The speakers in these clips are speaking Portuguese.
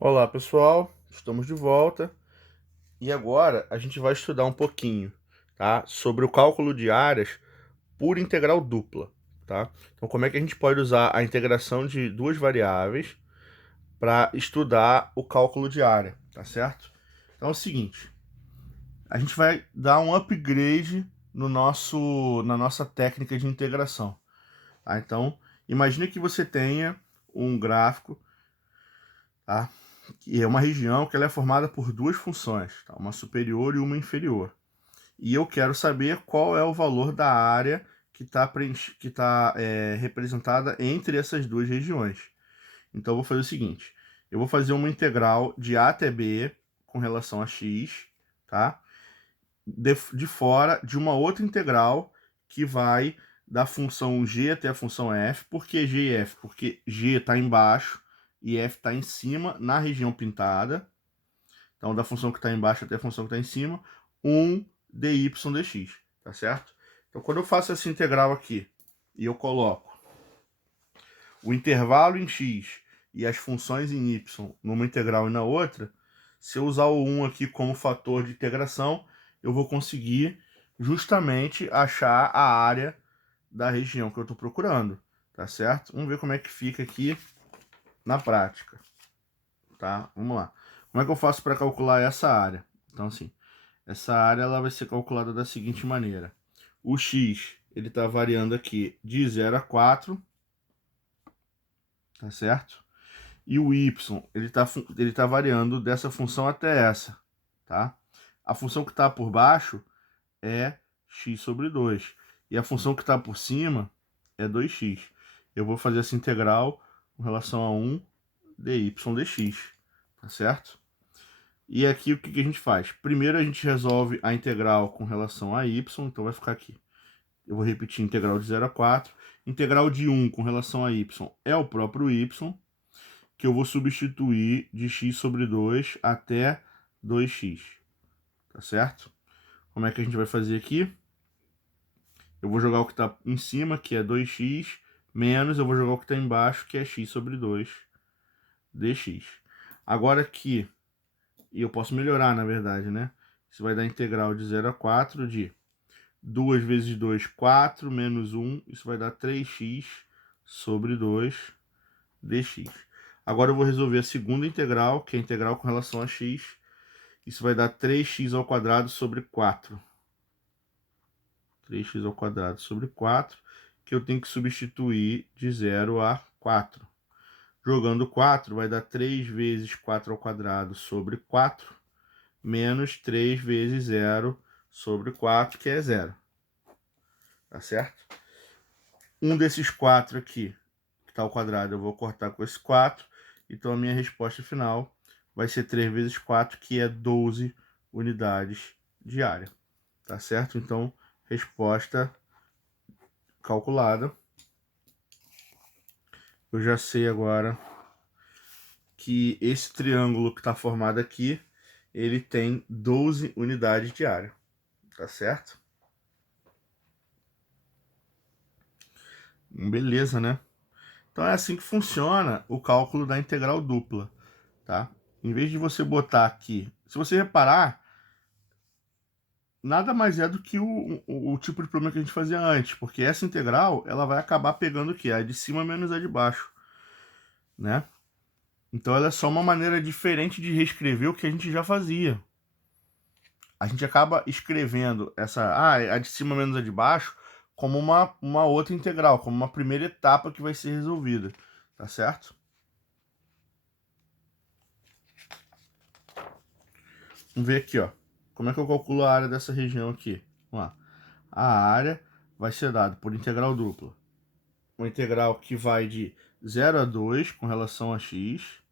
Olá pessoal, estamos de volta e agora a gente vai estudar um pouquinho, tá, sobre o cálculo de áreas por integral dupla, tá? Então como é que a gente pode usar a integração de duas variáveis para estudar o cálculo de área, tá certo? Então é o seguinte, a gente vai dar um upgrade na nossa técnica de integração, tá? Então imagine que você tenha um gráfico, tá? E é uma região que ela é formada por duas funções, tá? Uma superior e uma inferior. E eu quero saber qual é o valor da área que está representada entre essas duas regiões. Então eu vou fazer o seguinte, eu vou fazer uma integral de a até b com relação a x, tá? De fora de uma outra integral que vai da função g até a função f. Por que g e f? Porque g está embaixo e f está em cima na região pintada. Então, da função que está embaixo até a função que está em cima, 1 dy dx, tá certo? Então, quando eu faço essa integral aqui e eu coloco o intervalo em x e as funções em y numa integral e na outra, se eu usar o 1 aqui como fator de integração, eu vou conseguir justamente achar a área da região que eu estou procurando, tá certo? Vamos ver como é que fica aqui na prática, tá? Vamos lá. Como é que eu faço para calcular essa área? Então, assim, essa área ela vai ser calculada da seguinte maneira. O x ele está variando aqui de 0 a 4, tá certo? E o y ele tá variando dessa função até essa, tá? A função que está por baixo é x sobre 2. E a função que está por cima é 2x. Eu vou fazer essa integral com relação a 1 dy dx, tá certo? E aqui o que a gente faz? Primeiro a gente resolve a integral com relação a y, então vai ficar aqui. Eu vou repetir integral de 0 a 4. Integral de 1 com relação a y é o próprio y, que eu vou substituir de x sobre 2 até 2x, tá certo? Como é que a gente vai fazer aqui? Eu vou jogar o que está em cima, que é 2x, menos eu vou jogar o que está embaixo, que é x sobre 2 dx. Agora aqui, e eu posso melhorar, na verdade, né? Isso vai dar integral de 0 a 4 de 2 vezes 2, 4, menos 1, isso vai dar 3x sobre 2 dx. Agora eu vou resolver a segunda integral, que é a integral com relação a x. Isso vai dar 3x ao quadrado sobre 4. 3x ao quadrado sobre 4, que eu tenho que substituir de 0 a 4. Jogando 4 vai dar 3 vezes 4 ao quadrado sobre 4, menos 3 vezes 0 sobre 4, que é 0. Tá certo? Um desses 4 aqui, que está ao quadrado, eu vou cortar com esse 4. Então a minha resposta final vai ser 3 vezes 4, que é 12 unidades de área. Tá certo? Então, resposta calculada. Eu já sei agora que esse triângulo que está formado aqui, ele tem 12 unidades de área. Tá certo? Beleza, né? Então é assim que funciona o cálculo da integral dupla, tá? Em vez de você botar aqui, se você reparar, nada mais é do que o tipo de problema que a gente fazia antes, porque essa integral, ela vai acabar pegando o quê? A de cima menos a de baixo, né? Então ela é só uma maneira diferente de reescrever o que a gente já fazia. A gente acaba escrevendo a de cima menos a de baixo como uma outra integral, como uma primeira etapa que vai ser resolvida, tá certo? Vamos ver aqui, ó. Como é que eu calculo a área dessa região aqui? Vamos lá. A área vai ser dada por integral dupla. Uma integral que vai de 0 a 2 com relação a x,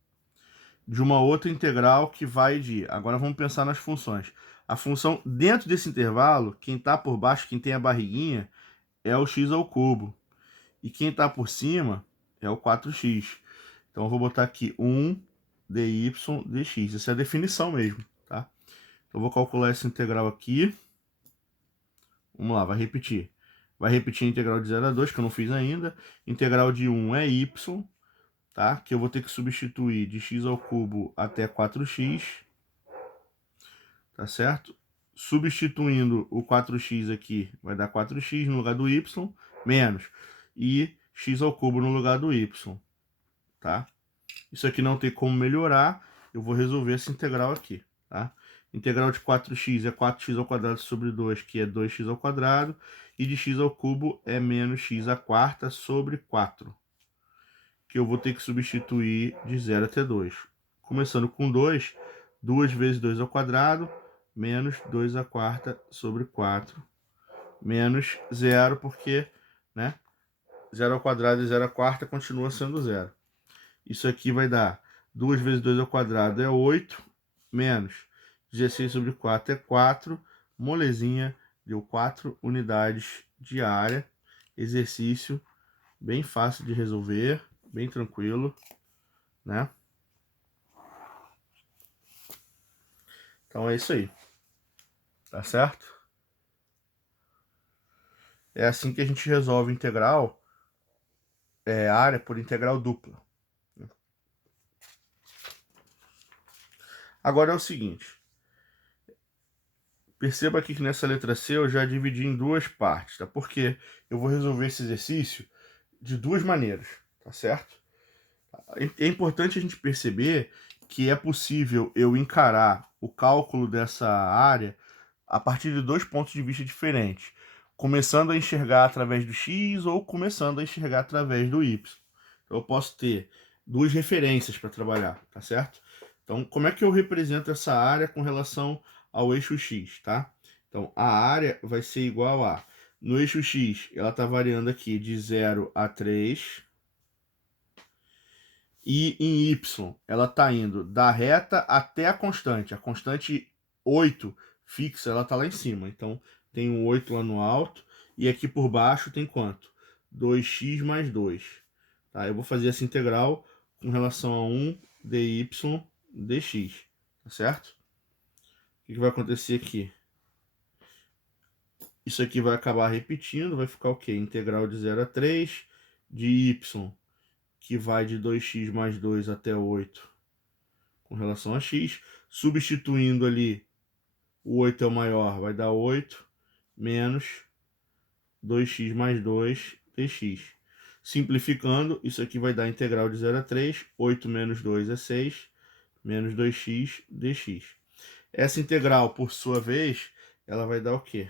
de uma outra integral que vai de... Agora vamos pensar nas funções. A função dentro desse intervalo, quem está por baixo, quem tem a barriguinha, é o x ao cubo. E quem está por cima é o 4x. Então eu vou botar aqui 1 dy dx. Essa é a definição mesmo, tá? Então eu vou calcular essa integral aqui. Vamos lá, vai repetir. Vai repetir a integral de 0 a 2, que eu não fiz ainda. Integral de 1 é y. tá? Que eu vou ter que substituir de x ao cubo até 4x, tá certo? Substituindo o 4x aqui, vai dar 4x no lugar do y, menos, e x ao cubo no lugar do y, tá? Isso aqui não tem como melhorar, eu vou resolver essa integral aqui, tá? Integral de 4x é 4x ao quadrado sobre 2, que é 2x ao quadrado, e de x ao cubo é menos x à quarta sobre 4, que eu vou ter que substituir de 0 até 2. Começando com 2, 2 vezes 2 ao quadrado, menos 2 à quarta sobre 4, menos 0, porque, né, 0 ao quadrado e 0 à quarta continua sendo 0. Isso aqui vai dar 2 vezes 2 ao quadrado é 8, menos 16 sobre 4 é 4, molezinha, deu 4 unidades de área. Exercício bem fácil de resolver, bem tranquilo, né? Então é isso aí, tá certo? É assim que a gente resolve integral, área por integral dupla. Agora é o seguinte, perceba aqui que nessa letra C eu já dividi em duas partes, tá? Porque eu vou resolver esse exercício de duas maneiras, tá certo? É importante a gente perceber que é possível eu encarar o cálculo dessa área a partir de dois pontos de vista diferentes, começando a enxergar através do x ou começando a enxergar através do y. Então, eu posso ter duas referências para trabalhar, tá certo? Então, como é que eu represento essa área com relação ao eixo x, tá? Então, a área vai ser igual a... No eixo x, ela está variando aqui de 0 a 3. E em y, ela está indo da reta até a constante. A constante 8 fixa, ela está lá em cima. Então, tem um 8 lá no alto. E aqui por baixo tem quanto? 2x mais 2. Tá? Eu vou fazer essa integral com relação a 1 dy dx. Tá certo? O que vai acontecer aqui? Isso aqui vai acabar repetindo. Vai ficar o quê? Integral de 0 a 3 de y, que vai de 2x mais 2 até 8 com relação a x. Substituindo ali, o 8 é o maior, vai dar 8 menos 2x mais 2 dx. Simplificando, isso aqui vai dar integral de 0 a 3, 8 menos 2 é 6, menos 2x dx. Essa integral, por sua vez, ela vai dar o quê?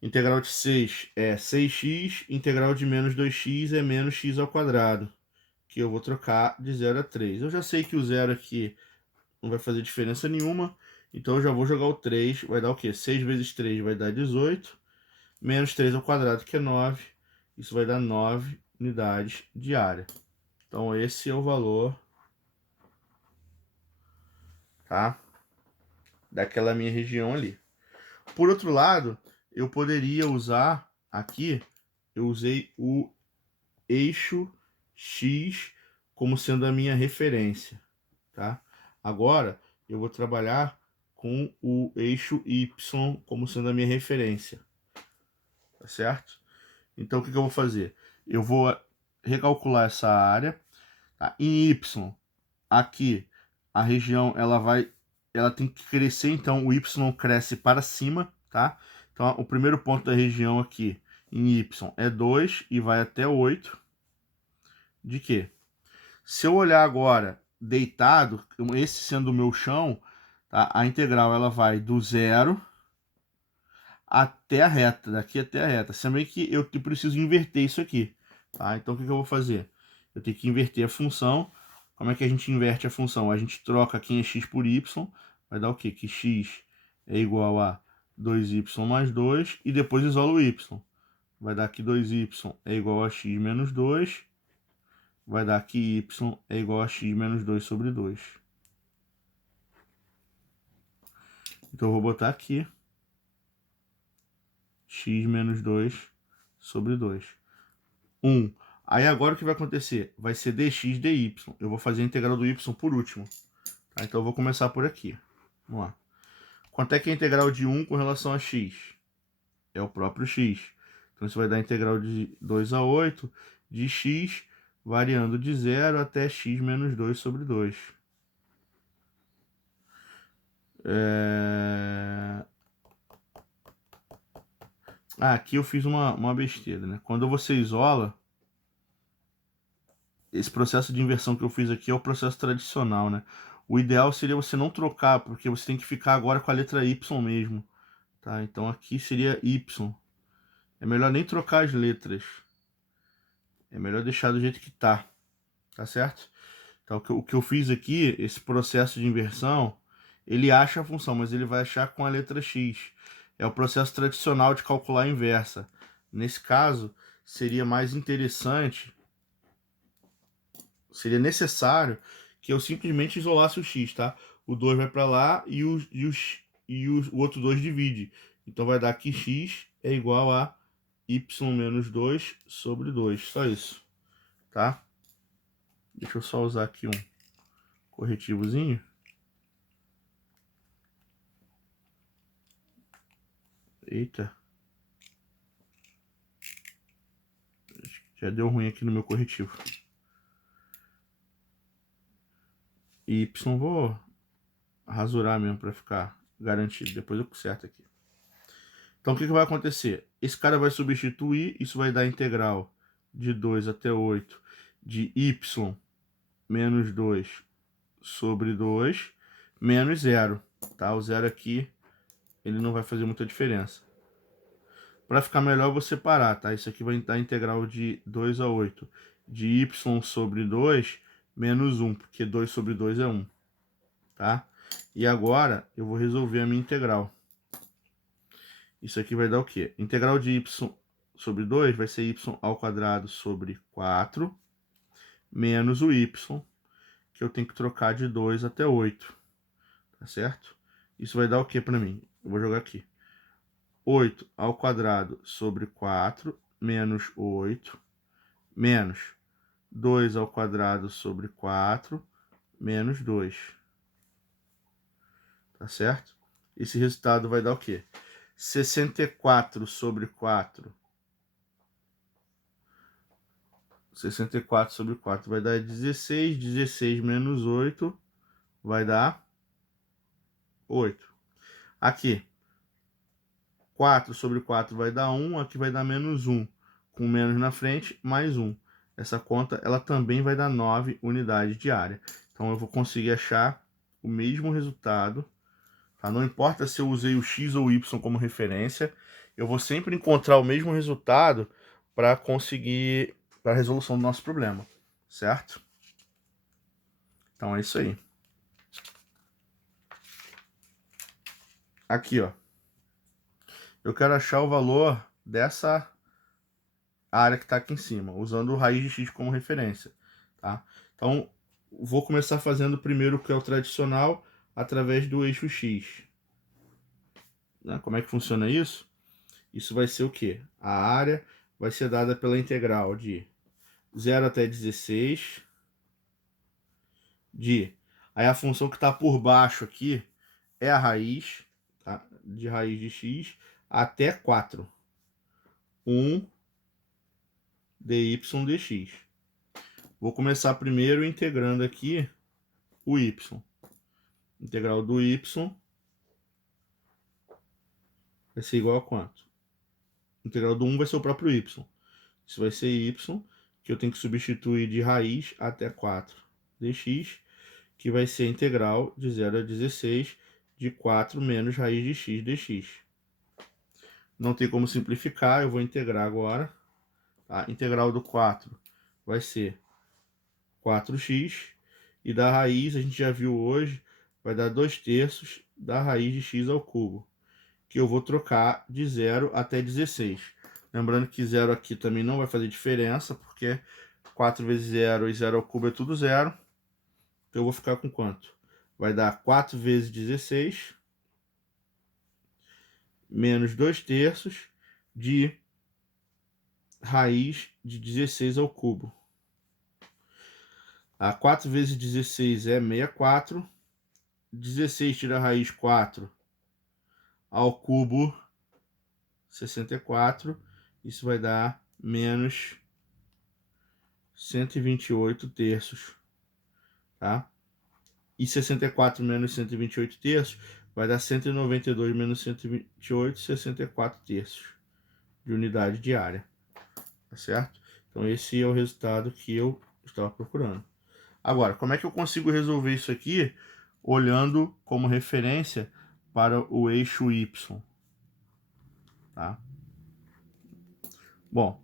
Integral de 6 é 6x, integral de menos 2x é menos x ao quadrado, que eu vou trocar de 0 a 3. Eu já sei que o zero aqui não vai fazer diferença nenhuma, então eu já vou jogar o 3, vai dar o quê? 6 vezes 3 vai dar 18, menos 3 ao quadrado, que é 9, isso vai dar 9 unidades de área. Então esse é o valor, tá? Daquela minha região ali. Por outro lado, eu poderia usar aqui, eu usei o eixo X como sendo a minha referência, tá? Agora, eu vou trabalhar com o eixo Y como sendo a minha referência, tá certo? Então, o que eu vou fazer? Eu vou recalcular essa área, tá? Em Y, aqui, a região, ela tem que crescer, então o Y cresce para cima, tá? Então, o primeiro ponto da região aqui, em Y, é 2 e vai até 8. De quê? Se eu olhar agora deitado, esse sendo o meu chão, tá? A integral ela vai do zero até a reta, daqui até a reta. Sendo que eu preciso inverter isso aqui, tá? Então o que eu vou fazer? Eu tenho que inverter a função. Como é que a gente inverte a função? A gente troca aqui em x por y, vai dar o quê? Que x é igual a 2y mais 2 e depois isola o y. Vai dar que 2y é igual a x menos 2, vai dar que y é igual a x menos 2 sobre 2. Então eu vou botar aqui x menos 2 sobre 2. 1. Aí agora o que vai acontecer? Vai ser dx dy. Eu vou fazer a integral do y por último. Tá? Então eu vou começar por aqui. Vamos lá. Quanto é que é a integral de 1 com relação a x? É o próprio x. Então isso vai dar a integral de 2 a 8 de x variando de 0 até x menos 2 sobre 2. Aqui eu fiz uma besteira, né? Quando você isola, esse processo de inversão que eu fiz aqui é o processo tradicional, né? O ideal seria você não trocar, porque você tem que ficar agora com a letra y mesmo, tá? Então aqui seria y. É melhor nem trocar as letras. É melhor deixar do jeito que tá certo? Então o que eu fiz aqui, esse processo de inversão, ele acha a função, mas ele vai achar com a letra x. É o processo tradicional de calcular a inversa. Nesse caso, seria mais interessante, seria necessário que eu simplesmente isolasse o x, tá? O 2 vai para lá o outro 2 divide. Então vai dar que x é igual a y menos 2 sobre 2. Só isso, tá? Deixa eu só usar aqui um corretivozinho. Eita. Já deu ruim aqui no meu corretivo. Y vou rasurar mesmo para ficar garantido. Depois eu conserto aqui. Então o que vai acontecer? Esse cara vai substituir, isso vai dar integral de 2 até 8 de y menos 2 sobre 2 menos 0. Tá? O 0 aqui ele não vai fazer muita diferença. Para ficar melhor, eu vou separar, tá? Isso aqui vai dar integral de 2 a 8 de y sobre 2 menos 1, porque 2 sobre 2 é 1, tá? E agora eu vou resolver a minha integral. Isso aqui vai dar o quê? Integral de y sobre 2 vai ser y ao quadrado sobre 4 menos o y, que eu tenho que trocar de 2 até 8, tá certo? Isso vai dar o quê para mim? Eu vou jogar aqui. 8 ao quadrado sobre 4 menos 8 menos 2 ao quadrado sobre 4 menos 2. Tá certo? Esse resultado vai dar o quê? 64 sobre 4. 64 sobre 4 vai dar 16. 16 menos 8 vai dar 8. Aqui, 4 sobre 4 vai dar 1. Aqui vai dar menos 1. Com menos na frente, mais 1. Essa conta ela também vai dar 9 unidades de área. Então eu vou conseguir achar o mesmo resultado. Tá? Não importa se eu usei o x ou o y como referência, eu vou sempre encontrar o mesmo resultado para conseguir para a resolução do nosso problema, certo? Então é isso aí. Aqui, ó. Eu quero achar o valor dessa área que está aqui em cima, usando o raiz de x como referência, tá? Então, vou começar fazendo primeiro o que é o tradicional, através do eixo x. Né? Como é que funciona isso? Isso vai ser o quê? A área vai ser dada pela integral de 0 até 16, aí a função que está por baixo aqui é a raiz, tá? De raiz de x até 4. 1 dy dx. Vou começar primeiro integrando aqui o y. Integral do y vai ser igual a quanto? Integral do 1 vai ser o próprio y. Isso vai ser y, que eu tenho que substituir de raiz até 4 dx, que vai ser a integral de 0 a 16 de 4 menos raiz de x dx. Não tem como simplificar, eu vou integrar agora. A integral do 4 vai ser 4x, e da raiz, a gente já viu hoje, vai dar 2/3 da raiz de x ao cubo, que eu vou trocar de 0 até 16. Lembrando que 0 aqui também não vai fazer diferença, porque 4 vezes 0 e 0 ao cubo é tudo 0. Então eu vou ficar com quanto? Vai dar 4 vezes 16 menos 2/3 de raiz de 16 ao cubo. 4 vezes 16 é 64. 16 tira a raiz 4 ao cubo, 64. Isso vai dar menos 128 terços, tá? E 64 menos 128 terços vai dar 192 menos 128, 64 terços de unidade diária, tá certo? Então esse é o resultado que eu estava procurando. Agora, como é que eu consigo resolver isso aqui olhando como referência para o eixo y, tá? Bom,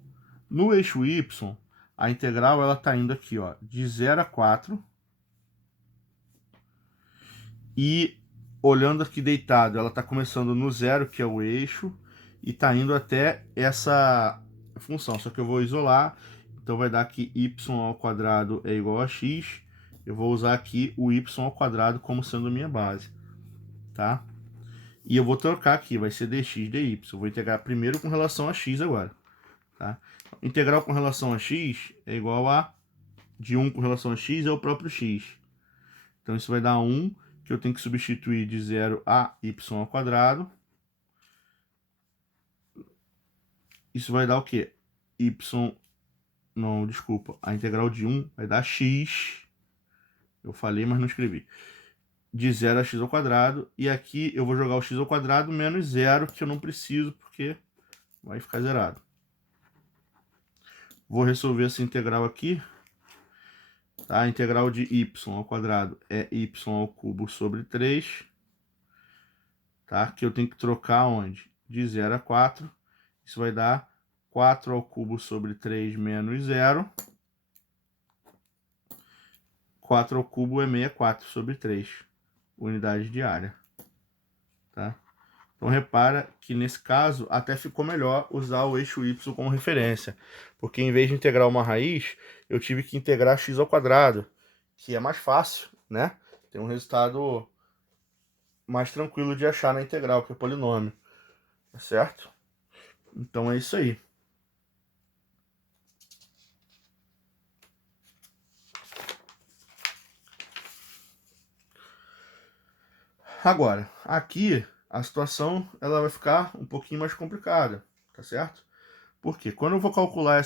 no eixo y, a integral ela tá indo aqui, ó, de 0 a 4. E olhando aqui deitado, ela tá começando no zero, que é o eixo, e tá indo até essa função. Só que eu vou isolar, então vai dar que y ao quadrado é igual a x. Eu vou usar aqui o y ao quadrado como sendo minha base, tá? E eu vou trocar aqui, vai ser dx dy. Eu vou integrar primeiro com relação a x agora, tá? Integral com relação a x é igual a de 1 com relação a x é o próprio x. Então isso vai dar 1, que eu tenho que substituir de 0 a y ao quadrado. Isso vai dar o quê? Não, desculpa. A integral de 1 vai dar x. Eu falei, mas não escrevi. De 0 a x ao quadrado. E aqui eu vou jogar o x ao quadrado menos 0, que eu não preciso, porque vai ficar zerado. Vou resolver essa integral aqui. Tá? A integral de y ao quadrado é y ao cubo sobre 3. Tá? Que eu tenho que trocar onde? De 0 a 4. Isso vai dar 4 ao cubo sobre 3 menos 0. 4 ao cubo é 64 sobre 3, unidade diária. Tá? Então repara que nesse caso até ficou melhor usar o eixo y como referência. Porque em vez de integrar uma raiz, eu tive que integrar x ao quadrado, que é mais fácil, né? Tem um resultado mais tranquilo de achar na integral, que é polinômio. Tá certo? Então é isso aí. Agora, aqui a situação ela vai ficar um pouquinho mais complicada, tá certo? Porque quando eu vou calcular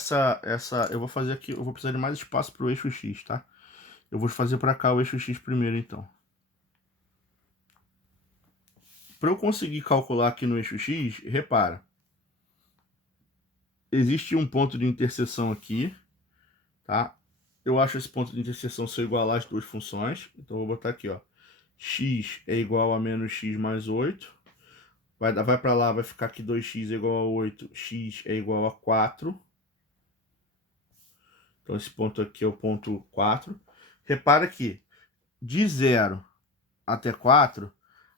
eu vou fazer aqui, eu vou precisar de mais espaço para o eixo x, tá? Eu vou fazer para cá o eixo x primeiro, então. Para eu conseguir calcular aqui no eixo x, repara. Existe um ponto de interseção aqui, tá? Eu acho esse ponto de interseção ser igual às duas funções, então eu vou botar aqui, ó. X é igual a menos x mais 8. Vai para lá, vai ficar aqui 2x é igual a 8, x é igual a 4. Então esse ponto aqui é o ponto 4. Repara que de 0 até 4,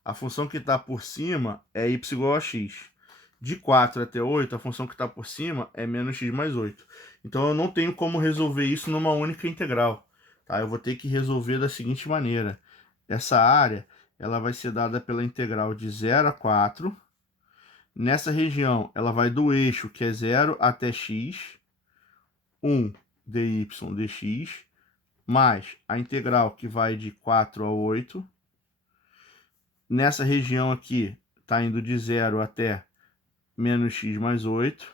a função que está por cima é y igual a x. De 4 até 8, a função que está por cima é menos x mais 8. Então eu não tenho como resolver isso numa única integral. Tá? Eu vou ter que resolver da seguinte maneira. Essa área ela vai ser dada pela integral de 0 a 4. Nessa região, ela vai do eixo, que é 0 até x, 1 dy dx, mais a integral que vai de 4 a 8. Nessa região aqui, está indo de 0 até menos x mais 8,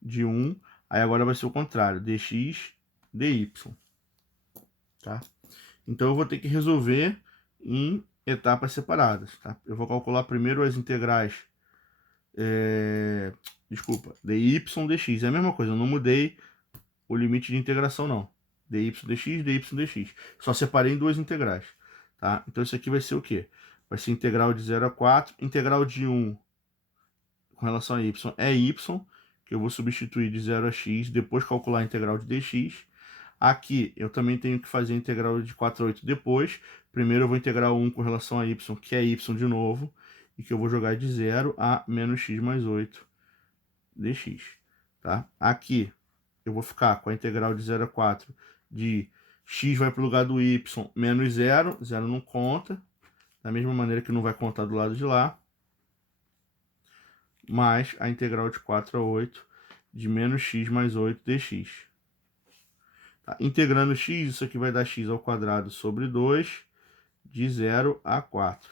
de 1. Aí agora vai ser o contrário, dx, dy. Tá? Então eu vou ter que resolver em etapas separadas. Tá? Eu vou calcular primeiro as integrais, desculpa, dy, dx. É a mesma coisa, eu não mudei o limite de integração não. dy, dx, dy, dx. Só separei em duas integrais. Tá? Então isso aqui vai ser o quê? Vai ser integral de 0 a 4, integral de 1 com relação a y é y, que eu vou substituir de 0 a x, depois calcular a integral de dx. Aqui eu também tenho que fazer a integral de 4 a 8 depois. Primeiro eu vou integrar 1 com relação a y, que é y de novo, e que eu vou jogar de 0 a menos x mais 8 dx. Tá? Aqui eu vou ficar com a integral de 0 a 4 de x vai para o lugar do y menos 0, 0 não conta, da mesma maneira que não vai contar do lado de lá, mais a integral de 4 a 8 de menos x mais 8 dx. Tá? Integrando x, isso aqui vai dar x ao quadrado sobre 2, de 0 a 4.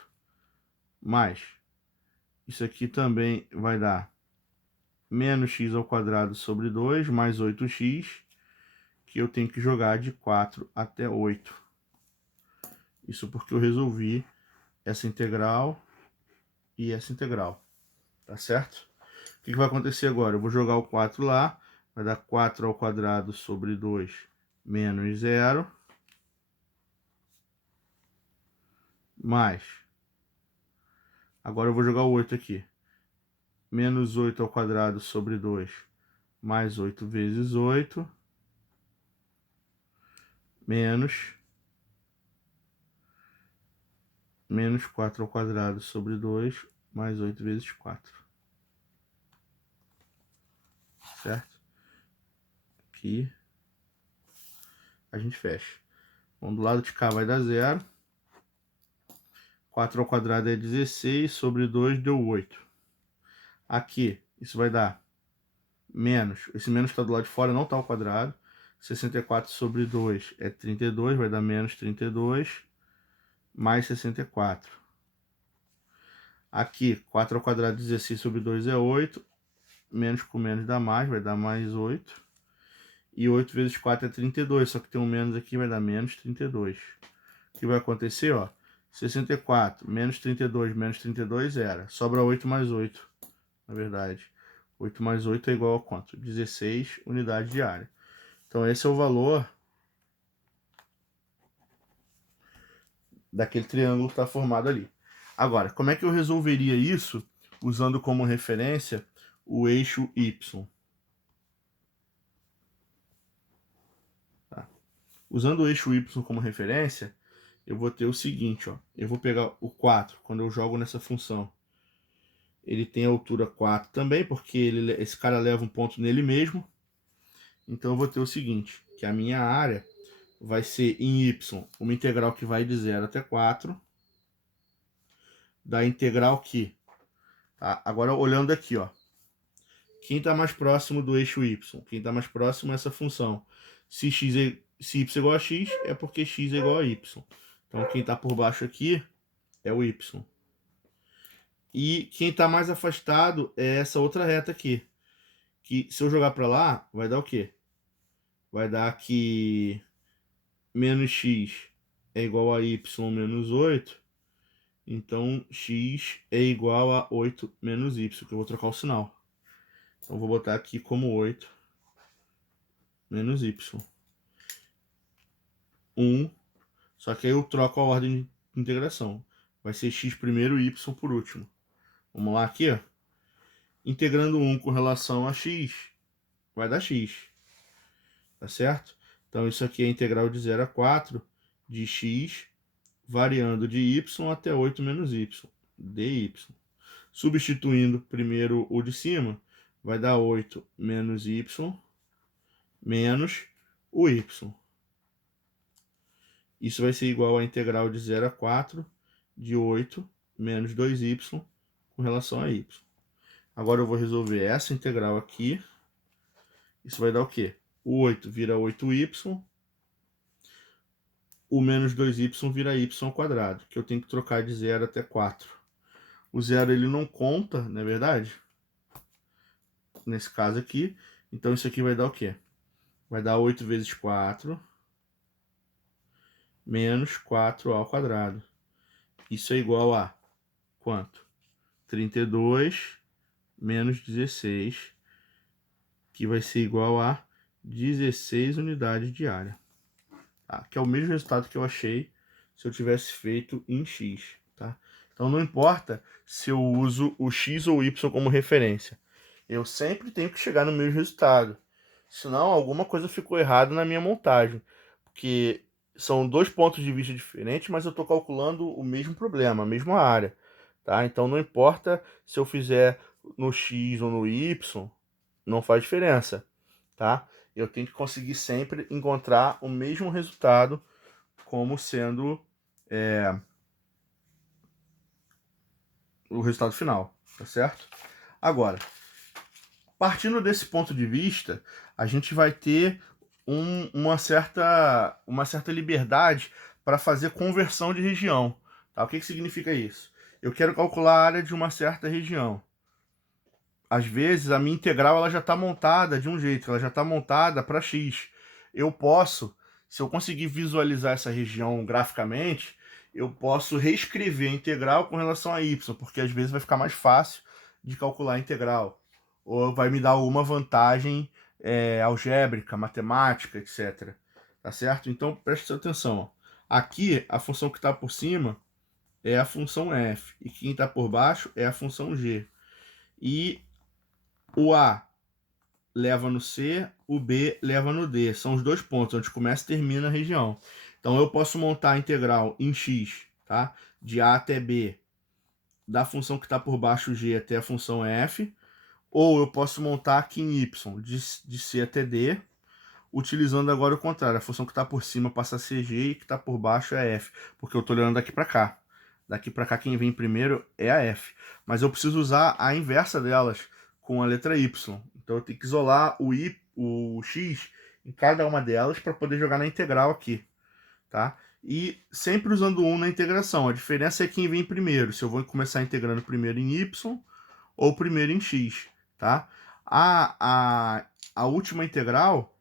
Mais, isso aqui também vai dar menos x ao quadrado sobre 2, mais 8x, que eu tenho que jogar de 4 até 8. Isso porque eu resolvi essa integral e essa integral, tá certo? O que vai acontecer agora? Eu vou jogar o 4 lá, vai dar 4 ao quadrado sobre 2 menos 0, mais, agora eu vou jogar o 8 aqui, menos 8 ao quadrado sobre 2 mais 8 vezes 8, menos 4 ao quadrado sobre 2 mais 8 vezes 4. Certo? Aqui a gente fecha. Bom, do lado de cá vai dar 0. 4 ao quadrado é 16, sobre 2 deu 8. Aqui, isso vai dar menos. Esse menos está do lado de fora, não está ao quadrado. 64 sobre 2 é 32, vai dar menos 32, mais 64. Aqui, 4 ao quadrado, 16 sobre 2 é 8. Menos com menos dá mais, vai dar mais 8. E 8 vezes 4 é 32, só que tem um menos aqui, vai dar menos 32. O que vai acontecer, ó? 64 menos 32 menos 32 era. Sobra 8 mais 8, na verdade. 8 mais 8 é igual a quanto? 16 unidades de área. Então esse é o valor daquele triângulo que está formado ali. Agora, como é que eu resolveria isso usando como referência o eixo Y? Tá. Usando o eixo Y como referência, eu vou ter o seguinte, ó. Eu vou pegar o 4, quando eu jogo nessa função. Ele tem a altura 4 também, porque esse cara leva um ponto nele mesmo. Então eu vou ter o seguinte, que a minha área vai ser em Y, uma integral que vai de 0 até 4, da integral que, tá? Agora olhando aqui, ó, quem está mais próximo do eixo Y? Quem está mais próximo é essa função. Se y é igual a x, é porque x é igual a y. Então quem está por baixo aqui é o y. E quem está mais afastado é essa outra reta aqui. Que se eu jogar para lá, vai dar o quê? Vai dar que menos x é igual a y menos 8. Então x é igual a 8 menos y, que eu vou trocar o sinal. Então vou botar aqui como 8 menos y. 1, só que aí eu troco a ordem de integração. Vai ser x primeiro e y por último. Vamos lá aqui, ó. Integrando 1 com relação a x, vai dar x. Tá certo? Então isso aqui é a integral de 0 a 4 de x, variando de y até 8 menos y, dy. Substituindo primeiro o de cima, vai dar 8 menos y, menos o y. Isso vai ser igual à integral de 0 a 4 de 8 menos 2y com relação a y. Agora eu vou resolver essa integral aqui. Isso vai dar o quê? O 8 vira 8y, o menos 2y vira y ao quadrado, que eu tenho que trocar de 0 até 4. O 0 ele não conta, não é verdade? Nesse caso aqui. Então isso aqui vai dar o quê? Vai dar 8 vezes 4 menos 4 ao quadrado. Isso é igual a quanto? 32 menos 16, que vai ser igual a 16 unidades de área. Tá? Que é o mesmo resultado que eu achei se eu tivesse feito em x. Tá? Então não importa se eu uso o x ou o y como referência. Eu sempre tenho que chegar no mesmo resultado. Senão alguma coisa ficou errada na minha montagem. Porque são dois pontos de vista diferentes, mas eu estou calculando o mesmo problema, a mesma área. Tá? Então não importa se eu fizer no x ou no y, não faz diferença. Tá? Eu tenho que conseguir sempre encontrar o mesmo resultado como sendo o resultado final, tá certo? Agora, partindo desse ponto de vista, a gente vai ter uma certa liberdade para fazer conversão de região. Tá? O que significa isso? Eu quero calcular a área de uma certa região. Às vezes, a minha integral ela já está montada de um jeito, ela já está montada para x. eu posso, se eu conseguir visualizar essa região graficamente, eu posso reescrever a integral com relação a y, porque às vezes vai ficar mais fácil de calcular a integral, ou vai me dar alguma vantagem algébrica, matemática, etc. Tá certo? Então preste atenção. Ó. Aqui, a função que está por cima é a função f, e quem está por baixo é a função g. E o a leva no C, o B leva no D. São os dois pontos, onde começa e termina a região. Então eu posso montar a integral em x, tá? De A até B, da função que está por baixo g até a função f, ou eu posso montar aqui em y, de C até D, utilizando agora o contrário. A função que está por cima passa a ser g e que está por baixo é f, porque eu estou olhando daqui para cá. Daqui para cá quem vem primeiro é a f. Mas eu preciso usar a inversa delas, com a letra y. Então eu tenho que isolar o x em cada uma delas para poder jogar na integral aqui, tá? E sempre usando 1 na integração. A diferença é quem vem primeiro, se eu vou começar integrando primeiro em y ou primeiro em x, tá? A última integral,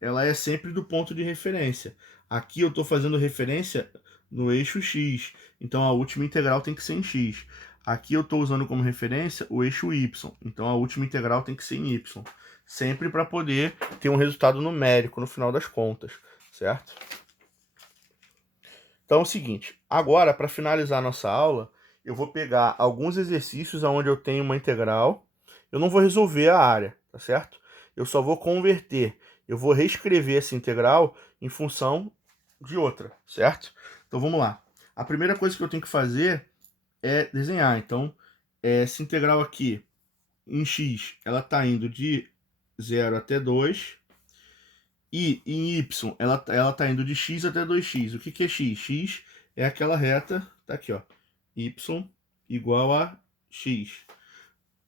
ela é sempre do ponto de referência. Aqui eu estou fazendo referência no eixo x, então a última integral tem que ser em x. Aqui eu estou usando como referência o eixo y, então a última integral tem que ser em y. Sempre para poder ter um resultado numérico no final das contas, certo? Então é o seguinte, agora para finalizar a nossa aula, eu vou pegar alguns exercícios onde eu tenho uma integral. Eu não vou resolver a área, tá certo? Eu só vou converter. Eu vou reescrever essa integral em função de outra, certo? Então vamos lá. A primeira coisa que eu tenho que fazer é desenhar. Então, essa integral aqui em x, ela está indo de 0 até 2. E em y, ela está indo de x até 2x. O que é x? X é aquela reta, tá aqui, ó. Y igual a x.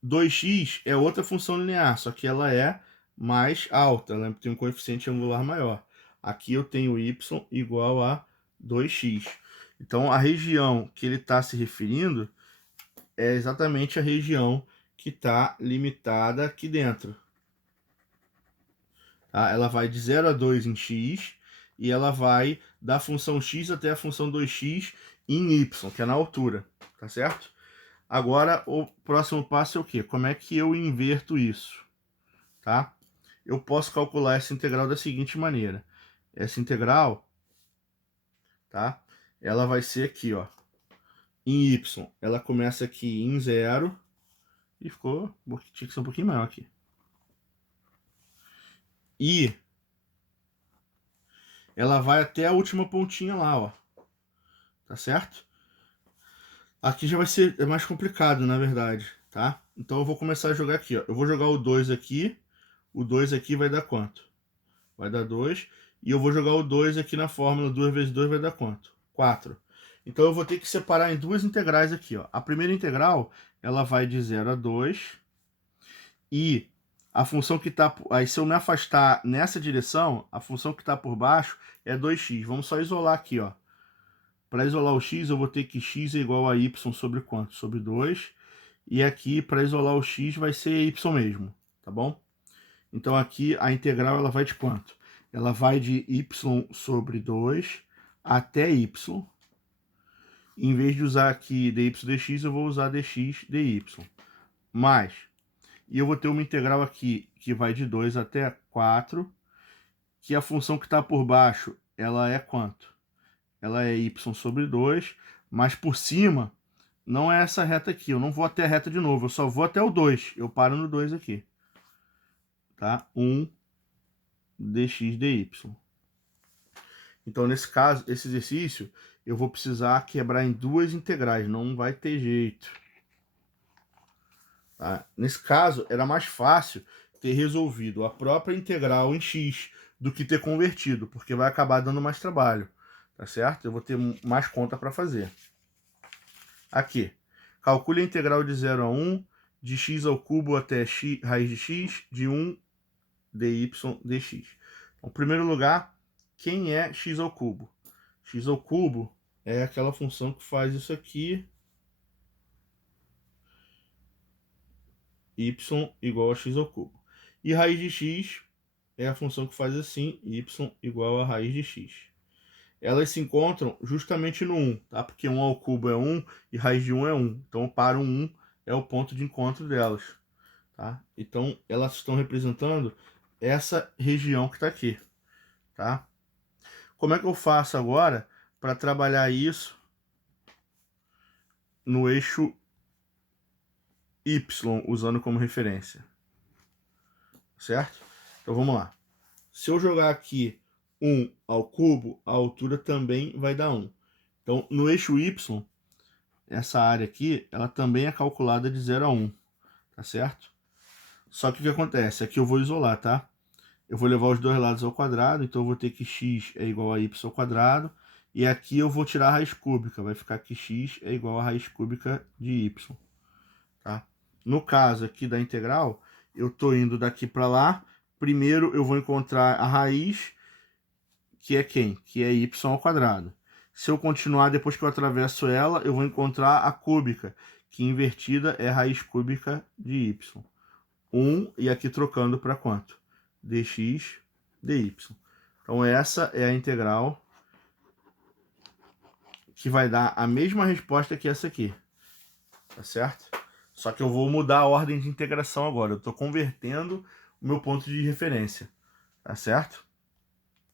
2x é outra função linear, só que ela é mais alta, ela tem um coeficiente angular maior. Aqui eu tenho y igual a 2x. Então, a região que ele está se referindo é exatamente a região que está limitada aqui dentro. Tá? Ela vai de 0 a 2 em x, e ela vai da função x até a função 2x em y, que é na altura, tá certo? Agora, o próximo passo é o quê? Como é que eu inverto isso? Tá? Eu posso calcular essa integral da seguinte maneira. Essa integral, tá? Ela vai ser aqui, ó. Em y, ela começa aqui em 0 e ficou, tinha que ser um pouquinho maior aqui. E ela vai até a última pontinha lá, ó. Tá certo? Aqui já vai ser mais complicado, na verdade, tá? Então eu vou começar a jogar aqui, ó. Eu vou jogar o 2 aqui. O 2 aqui vai dar quanto? Vai dar 2. E eu vou jogar o 2 aqui na fórmula. 2 vezes 2 vai dar quanto? 4. Então eu vou ter que separar em duas integrais aqui, ó. A primeira integral, ela vai de 0 a 2. E a função que está... Aí se eu me afastar nessa direção, a função que está por baixo é 2x. Vamos só isolar aqui, ó. Para isolar o x, eu vou ter que x é igual a y sobre quanto? Sobre 2. E aqui, para isolar o x, vai ser y mesmo, tá bom? Então aqui a integral ela vai de quanto? Ela vai de y sobre 2 até y. Em vez de usar aqui dy dx, eu vou usar dx dy. Mais. E eu vou ter uma integral aqui que vai de 2 até 4. Que a função que está por baixo, ela é quanto? Ela é y sobre 2, mas por cima não é essa reta aqui. Eu não vou até a reta de novo, eu só vou até o 2. Eu paro no 2 aqui. Tá? 1 dx dy. Então, nesse caso, esse exercício, eu vou precisar quebrar em duas integrais. Não vai ter jeito. Tá? Nesse caso, era mais fácil ter resolvido a própria integral em x do que ter convertido, porque vai acabar dando mais trabalho. Tá certo? Eu vou ter mais conta para fazer. Aqui, calcule a integral de 0 a 1, de x ao cubo até x, raiz de x, de 1 dy dx. Então, em primeiro lugar, quem é x ao cubo? X ao cubo é aquela função que faz isso aqui, y igual a x ao cubo. E raiz de x é a função que faz assim, y igual a raiz de x. Elas se encontram justamente no 1, tá? Porque 1 ao cubo é 1 e raiz de 1 é 1. Então, para o 1 é o ponto de encontro delas, tá? Então, elas estão representando essa região que está aqui, tá? Como é que eu faço agora para trabalhar isso no eixo y, usando como referência? Certo? Então, vamos lá. Se eu jogar aqui 1 ao cubo, a altura também vai dar 1. Então, no eixo y, essa área aqui, ela também é calculada de 0 a 1, tá certo? Só que o que acontece? Aqui eu vou isolar, tá? Eu vou levar os dois lados ao quadrado, então eu vou ter que x é igual a y ao quadrado, e aqui eu vou tirar a raiz cúbica, vai ficar que x é igual a raiz cúbica de y, tá? No caso aqui da integral, eu estou indo daqui para lá, primeiro eu vou encontrar a raiz, que é quem? Que é y ao quadrado. Se eu continuar, depois que eu atravesso ela, eu vou encontrar a cúbica, que invertida é a raiz cúbica de y. 1, e aqui trocando para quanto? Dx dy. Então essa é a integral que vai dar a mesma resposta que essa aqui, tá certo? Só que eu vou mudar a ordem de integração agora, eu estou convertendo o meu ponto de referência, tá certo?